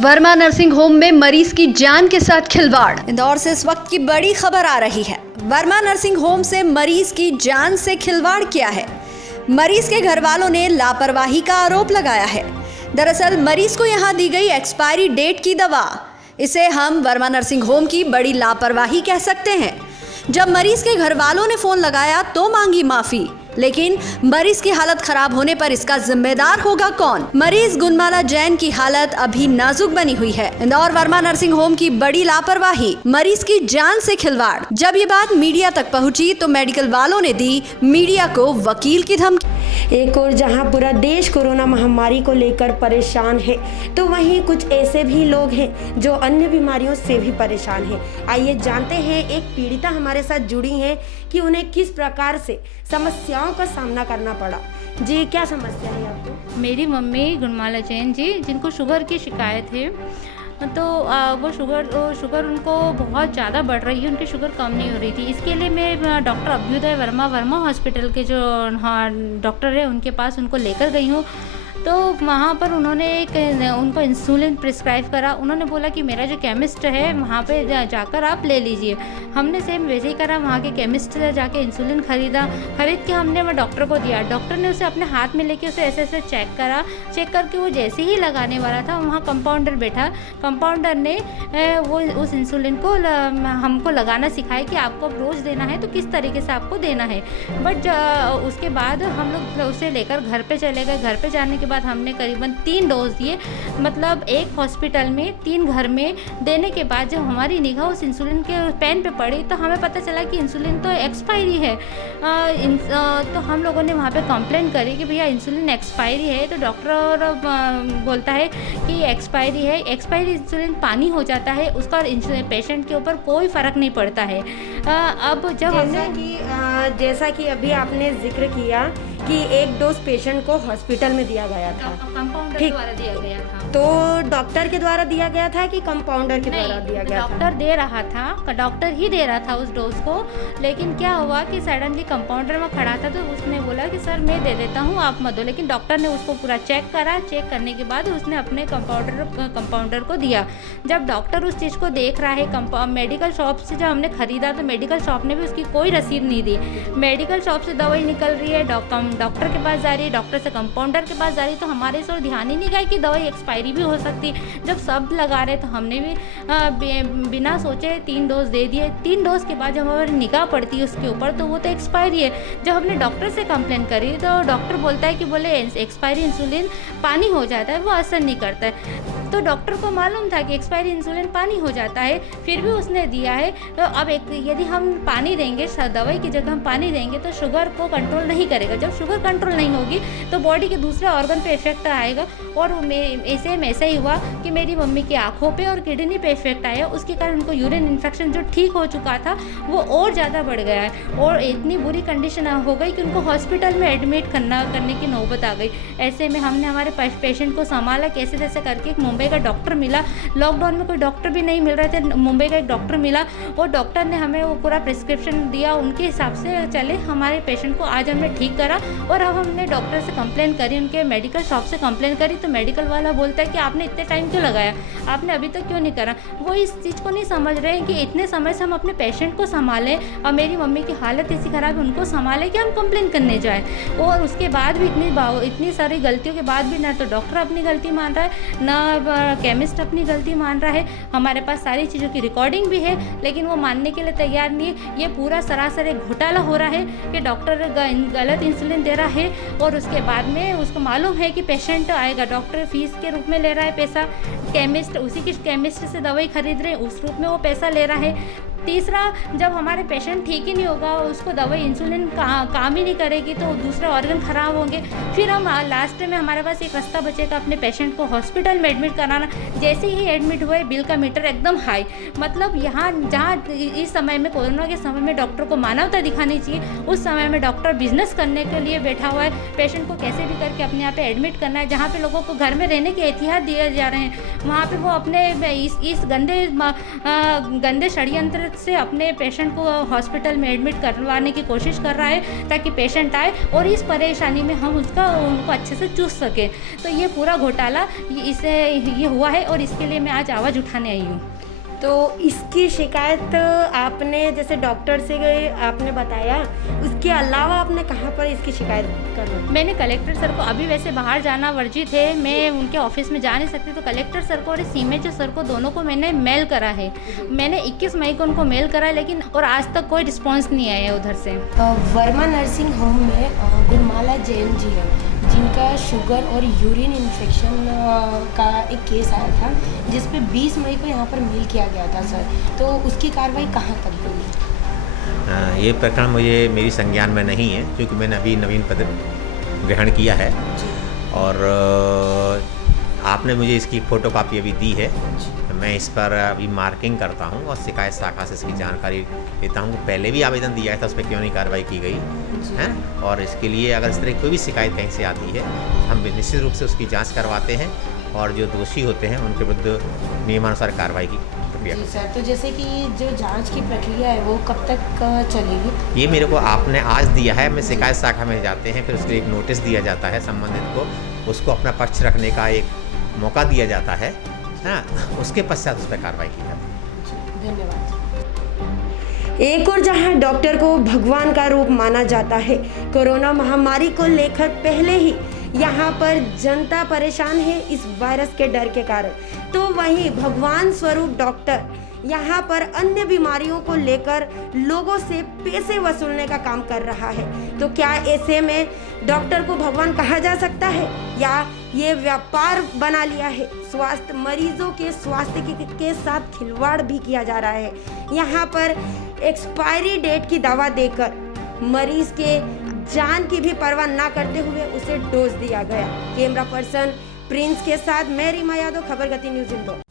Verma nursing home में मरीज की जान के साथ खिलवाड़। इंदौर से इस वक्त की बड़ी खबर आ रही है। वर्मा नर्सिंग होम से मरीज की जान से खिलवाड़ किया है। मरीज के घर वालों ने लापरवाही का आरोप लगाया है। दरअसल मरीज को यहां दी गई एक्सपायरी डेट की दवा, इसे हम वर्मा नर्सिंग होम की बड़ी लापरवाही कह सकते हैं। जब मरीज के घर वालों ने फोन लगाया तो मांगी माफी, लेकिन मरीज की हालत खराब होने पर इसका जिम्मेदार होगा कौन? मरीज गुणमाला जैन की हालत अभी नाजुक बनी हुई है। इंदौर वर्मा नर्सिंग होम की बड़ी लापरवाही, मरीज की जान से खिलवाड़। जब ये बात मीडिया तक पहुंची तो मेडिकल वालों ने दी मीडिया को वकील की धमकी। एक और जहां पूरा देश कोरोना महामारी को लेकर परेशान है, तो वहीं कुछ ऐसे भी लोग हैं जो अन्य बीमारियों से भी परेशान हैं। आइए जानते हैं, एक पीड़िता हमारे साथ जुड़ी हैं कि उन्हें किस प्रकार से समस्याओं का सामना करना पड़ा। जी, क्या समस्या है आपको? मेरी मम्मी गुणमाला जैन जी, जिनको शुगर की शिकायत है, तो वो शुगर उनको बहुत ज़्यादा बढ़ रही है, उनकी शुगर कम नहीं हो रही थी। इसके लिए मैं डॉक्टर अभ्युदय वर्मा हॉस्पिटल के जो डॉक्टर है उनके पास उनको लेकर गई हूँ। तो वहाँ पर उन्होंने उनको इंसुलिन प्रिस्क्राइब करा। उन्होंने बोला कि मेरा जो केमिस्ट है वहाँ पे जाकर आप ले लीजिए। हमने सेम वैसे ही करा, वहाँ के केमिस्ट से जाके इंसुलिन खरीद के हमने वो डॉक्टर को दिया। डॉक्टर ने उसे अपने हाथ में लेके उसे ऐसे चेक करके वो जैसे ही लगाने वाला था, वहाँ कंपाउंडर बैठा। कंपाउंडर ने वो उस इंसुलिन को हमको लगाना सिखाया कि आपको अब रोज़ देना है तो किस तरीके से आपको देना है। बट उसके बाद हम लोग उसे लेकर घर पे चले गए। घर पे जाने के बाद हमने करीबन 3 डोज दिए, मतलब एक हॉस्पिटल में 3 घर में देने के बाद जब हमारी निगाह उस इंसुलिन के पेन पे पड़ी तो हमें पता चला कि इंसुलिन तो एक्सपायरी है। तो हम लोगों ने वहाँ पे कंप्लेंट करी कि भैया इंसुलिन एक्सपायरी है। तो डॉक्टर बोलता है कि एक्सपायरी है, एक्सपायरी इंसुलिन पानी हो जाता है, उसका पेशेंट के ऊपर कोई फ़र्क नहीं पड़ता है। अब जब जैसा कि अभी आपने जिक्र किया कि एक डोज पेशेंट को हॉस्पिटल में दिया गया था, कंपाउंडर द्वारा दिया गया था। तो डॉक्टर के द्वारा दिया गया था कि कंपाउंडर के द्वारा दिया गया था? डॉक्टर दे रहा था, डॉक्टर ही दे रहा था उस डोज को। लेकिन क्या हुआ कि सडनली कंपाउंडर में खड़ा था तो उसने बोला कि सर मैं दे देता हूँ, आप मत दो। लेकिन डॉक्टर ने उसको पूरा चेक करा। चेक करने के बाद उसने अपने कंपाउंडर को दिया। जब डॉक्टर उस चीज़ को देख रहा है, मेडिकल शॉप से जब हमने ख़रीदा तो मेडिकल शॉप ने भी उसकी कोई रसीद नहीं दी। मेडिकल शॉप से दवाई निकल रही है, डॉक्टर के पास जा रही है, डॉक्टर से कंपाउंडर के पास जा रही है। तो हमारे इस और ध्यान ही नहीं गया कि दवाई एक्सपायरी भी हो सकती। जब सब लगा रहे तो हमने भी बिना सोचे 3 डोज दे दिए। 3 डोज के बाद जब हमारी निगाह पड़ती है उसके ऊपर तो वो तो एक्सपायरी है। जब हमने डॉक्टर से कंप्लेन करी तो डॉक्टर बोलता है कि बोले एक्सपायरी इंसुलिन पानी हो जाता है, वो असर नहीं करता है। तो डॉक्टर को मालूम था कि एक्सपायरी इंसुलिन पानी हो जाता है, फिर भी उसने दिया है। तो अब यदि हम पानी देंगे, दवाई की जगह हम पानी देंगे तो शुगर को कंट्रोल नहीं करेगा। जब शुगर कंट्रोल नहीं होगी तो बॉडी के दूसरे ऑर्गन पे इफेक्ट आएगा। और ऐसा ही हुआ कि मेरी मम्मी की आंखों पे और किडनी पे इफेक्ट आया। उसके कारण उनको यूरिन इन्फेक्शन जो ठीक हो चुका था वो और ज़्यादा बढ़ गया है और इतनी बुरी कंडीशन हो गई कि उनको हॉस्पिटल में एडमिट करने की नौबत आ गई। ऐसे में हमने हमारे पेशेंट को संभाला कैसे तैसे करके। एक मुंबई का डॉक्टर मिला, लॉकडाउन में कोई डॉक्टर भी नहीं मिल रहे थे, मुंबई का एक डॉक्टर मिला। वो डॉक्टर ने हमें वो पूरा प्रिस्क्रिप्शन दिया, उनके हिसाब से चले हमारे पेशेंट को आज हमने ठीक करा। और अब हमने डॉक्टर से कंप्लेन करी, उनके मेडिकल शॉप से कंप्लेन करी तो मेडिकल वाला बोलता है कि आपने इतने टाइम क्यों लगाया, आपने अभी तक क्यों नहीं करा। वो इस चीज़ को नहीं समझ रहे हैं कि इतने समय से हम अपने पेशेंट को संभालें और मेरी मम्मी की हालत ऐसी ख़राब है उनको संभालें कि हम कंप्लेन करने जाएँ। और उसके बाद भी इतनी सारी गलतियों के बाद भी ना तो डॉक्टर अपनी गलती मान रहा है, ना केमिस्ट अपनी गलती मान रहा है। हमारे पास सारी चीज़ों की रिकॉर्डिंग भी है लेकिन वो मानने के लिए तैयार नहीं है। ये पूरा सरासर एक घोटाला हो रहा है कि डॉक्टर गलत इंसुलिन दे रहा है और उसके बाद में उसको मालूम है कि पेशेंट आएगा, डॉक्टर फीस के रूप में ले रहा है पैसा, केमिस्ट उसी की केमिस्ट से दवाई खरीद रहे हैं उस रूप में वो पैसा ले रहा है। तीसरा, जब हमारे पेशेंट ठीक ही नहीं होगा, उसको दवाई इंसुलिन काम ही नहीं करेगी तो दूसरे ऑर्गन ख़राब होंगे। फिर हम लास्ट में हमारे पास एक रास्ता बचेगा अपने पेशेंट को हॉस्पिटल में एडमिट कराना। जैसे ही एडमिट हुए बिल का मीटर एकदम हाई। मतलब यहाँ जहाँ इस समय में कोरोना के समय में डॉक्टर को मानवता दिखानी चाहिए, उस समय में डॉक्टर बिजनेस करने के लिए बैठा हुआ है। पेशेंट को कैसे भी करके अपने यहाँ पे एडमिट करना है। जहाँ पे लोगों को घर में रहने के एहतियात दिए जा रहे हैं वहाँ पे वो अपने इस गंदे षड्यंत्र से अपने पेशेंट को हॉस्पिटल में एडमिट करवाने की कोशिश कर रहा है ताकि पेशेंट आए और इस परेशानी में हम उनको अच्छे से चूस सकें। तो ये पूरा घोटाला ये हुआ है और इसके लिए मैं आज आवाज़ उठाने आई हूँ। तो इसकी शिकायत आपने जैसे डॉक्टर से आपने बताया, उसके अलावा आपने कहाँ पर इसकी शिकायत करवाई? मैंने कलेक्टर सर को, अभी वैसे बाहर जाना वर्जित है, मैं उनके ऑफिस में जा नहीं सकती, तो कलेक्टर सर को और सीएमएचओ सर को दोनों को मैंने मेल करा है। मैंने 21 मई को उनको मेल करा है, लेकिन और आज तक कोई रिस्पॉन्स नहीं आया है उधर से। वर्मा नर्सिंग होम में गुरमाला जैन जी है, जिनका शुगर और यूरिन इन्फेक्शन का एक केस आया था, जिस पे 20 मई को यहाँ पर मेल किया गया था सर। तो उसकी कार्रवाई कहाँ तक गई? ये प्रकरण मेरी संज्ञान में नहीं है, क्योंकि मैंने अभी नवीन पद ग्रहण किया है और आपने मुझे इसकी फ़ोटोकॉपी अभी दी है। मैं इस पर अभी मार्किंग करता हूँ और शिकायत शाखा से इसकी जानकारी लेता हूँ। पहले भी आवेदन दिया था, उस पर क्यों नहीं कार्रवाई की गई है, और इसके लिए अगर इस तरह कोई भी शिकायत कहीं से आती है, हम निश्चित रूप से उसकी जांच करवाते हैं और जो दोषी होते हैं उनके विरुद्ध नियमानुसार कार्रवाई की प्रक्रिया। जी सर, तो जैसे कि जो जांच की प्रक्रिया है वो कब तक चलेगी? ये मेरे को आपने आज दिया है, मैं शिकायत शाखा में जाते हैं, फिर उसके एक नोटिस दिया जाता है संबंधित को, उसको अपना पक्ष रखने का एक मौका दिया जाता है, हाँ, उसके पश्चात उस पर कार्रवाई की जाती है। धन्यवाद। एक और जहां डॉक्टर को भगवान का रूप माना जाता है, कोरोना महामारी को लेकर पहले ही यहाँ पर जनता परेशान है इस वायरस के डर के कारण, तो वहीं भगवान स्वरूप डॉक्टर यहाँ पर अन्य बीमारियों को लेकर लोगों से पैसे वसूलने का काम कर रहा है। तो क्या ऐसे में डॉक्टर को भगवान कहा जा सकता है, या ये व्यापार बना लिया है? स्वास्थ्य मरीजों के स्वास्थ्य के साथ खिलवाड़ भी किया जा रहा है। यहाँ पर एक्सपायरी डेट की दवा देकर मरीज के जान की भी परवाह ना करते हुए उसे डोज दिया गया। कैमरा पर्सन प्रिंस के साथ मैं रीमा यादव, खबर गति न्यूज़ इंदौर।